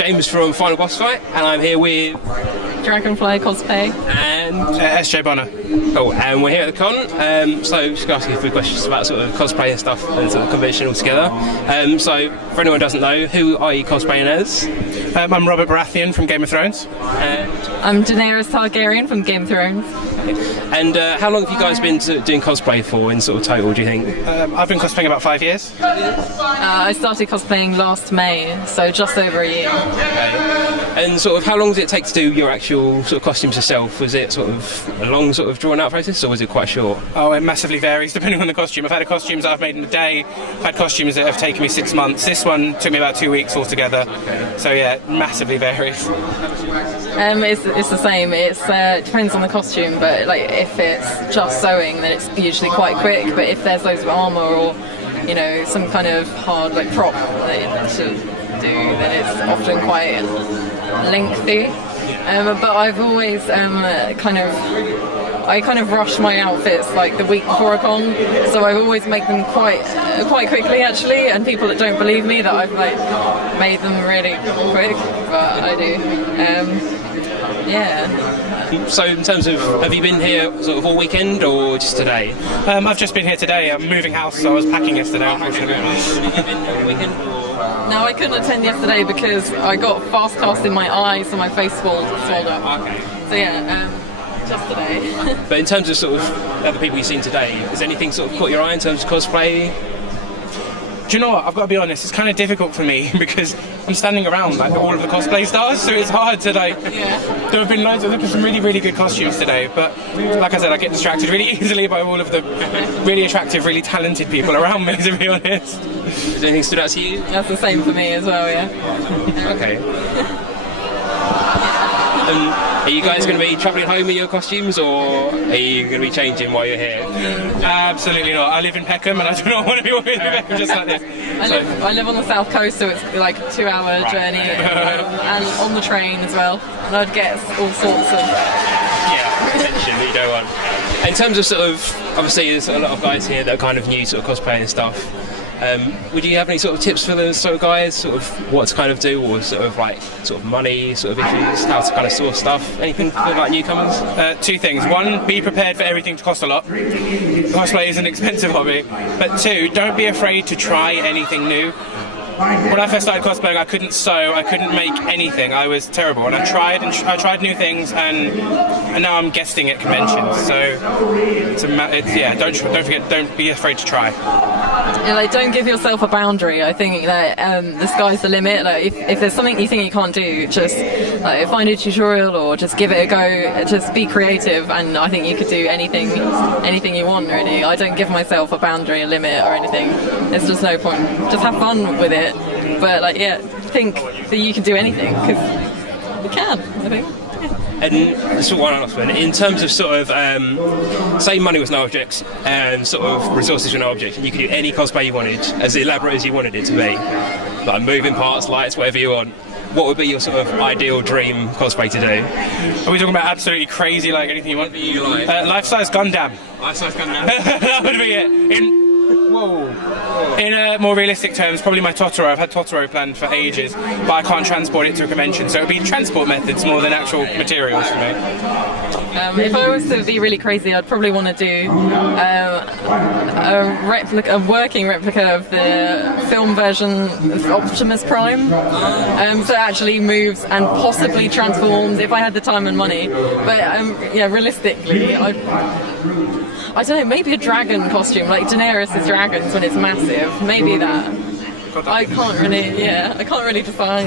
James from Final Boss Fight, and I'm here with Dragonfly Cosplay and SJ Bonnar. Oh, and we're here at the con. So just going to ask you a few questions about sort of cosplay and stuff and sort of convention altogether. So for anyone who doesn't know, who are you cosplaying as? I'm Robert Baratheon from Game of Thrones. And I'm Daenerys Targaryen from Game of Thrones. And how long have you guys been doing cosplay for in sort of total, do you think? I've been cosplaying about 5 years. I started cosplaying last May, so just over a year. Okay. And sort of how long does it take to do your actual sort of costumes yourself? Was it sort of a long sort of drawn out process, or was it quite short? Oh, it massively varies depending on the costume. I've had costumes that I've made in a day, I've had costumes that have taken me 6 months. This one took me about 2 weeks altogether. Okay. So yeah, it massively varies. It's the same. It depends on the costume, but like if it's just sewing, then it's usually quite quick. But if there's loads of armour or some kind of hard like prop that you have to do, then it's often quite lengthy. But I've always I kind of rush my outfits like the week before a con, so I always make them quite quickly actually, and people that don't believe me that I've like made them really quick, but I do. Yeah. So in terms of, have you been here sort of all weekend or just today? I've just been here today. I'm moving house, so I was packing yesterday, unfortunately. Have you been all weekend? No, I couldn't attend yesterday because I got fast cast in my eye, so my face swelled up. Okay. So yeah, just today. But in terms of sort of other people you've seen today, has anything sort of caught your eye in terms of cosplay? Do you know what? I've got to be honest, it's kind of difficult for me because I'm standing around like all of the cosplay stars, so it's hard to like. Yeah. There have been loads of some really good costumes today, but like I said, I get distracted really easily by all of the really attractive, really talented people around me, to be honest. Has anything stood out to you? That's the same for me as well, yeah. Okay. Are you guys going to be travelling home in your costumes, or are you going to be changing while you're here? Absolutely not. I live in Peckham and I do not want to be walking in Peckham just like this. I live on the south coast, so it's like a 2-hour journey, and on the train as well. And I'd get all sorts of attention that you don't want. In terms of sort of, obviously there's a lot of guys here that are kind of new sort of cosplaying and stuff. Would you have any sort of tips for those sort of guys, sort of what to kind of do, or sort of like sort of money sort of issues, how to kind of source stuff, anything for like newcomers? 2 things. 1, be prepared for everything to cost a lot. Cosplay is an expensive hobby. But 2, don't be afraid to try anything new. When I first started cosplaying, I couldn't sew, I couldn't make anything. I was terrible, and I tried new things, and now I'm guesting at conventions. So don't forget, don't be afraid to try. Yeah, like don't give yourself a boundary. I think that the sky's the limit. Like if there's something you think you can't do, just like find a tutorial or just give it a go. Just be creative, and I think you could do anything you want. Really, I don't give myself a boundary, a limit, or anything. There's just no point. Just have fun with it. But think that you can do anything, because you can, I think. And sort of one last one. In terms of sort of, say money was no object and sort of resources were no object, and you could do any cosplay you wanted, as elaborate as you wanted it to be, like moving parts, lights, whatever you want. What would be your sort of ideal dream cosplay to do? Are we talking about absolutely crazy, like anything you want? Whatever you like. Life-size Gundam. Life-size Gundam. That would be it. In more realistic terms, probably my Totoro. I've had Totoro planned for ages, but I can't transport it to a convention, so it would be transport methods more than actual materials for me. If I was to be really crazy, I'd probably want to do a working replica of the film version of Optimus Prime. So it actually moves and possibly transforms if I had the time and money. But realistically, I don't know, maybe a dragon costume, like Daenerys' dragons when it's massive. Maybe that. I can't really decide.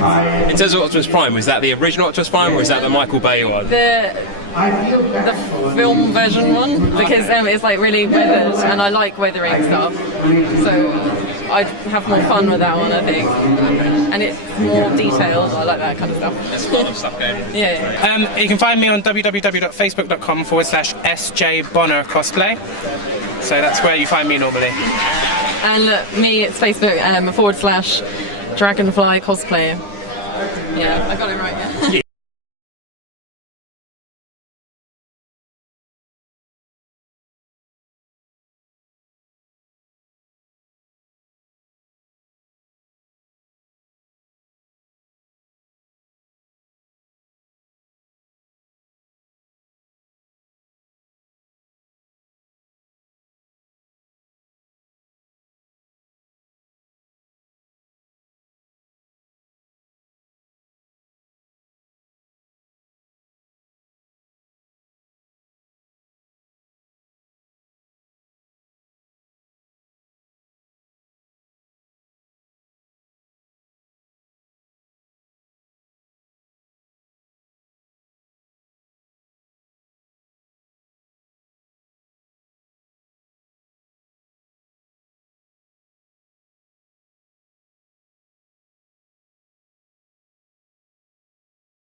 In terms of Optimus Prime, was that the original Optimus Prime, or was that the Michael Bay one? The film version one, because it's like really weathered, and I like weathering stuff. So I'd have more fun with that one, I think. And it's more detailed. I like that kind of stuff. There's a lot of stuff going on. Yeah. You can find me on www.facebook.com/SJ Bonnar Cosplay. So that's where you find me normally. And me, it's Facebook /Dragonfly Cosplay. Yeah, I got it right. Yeah.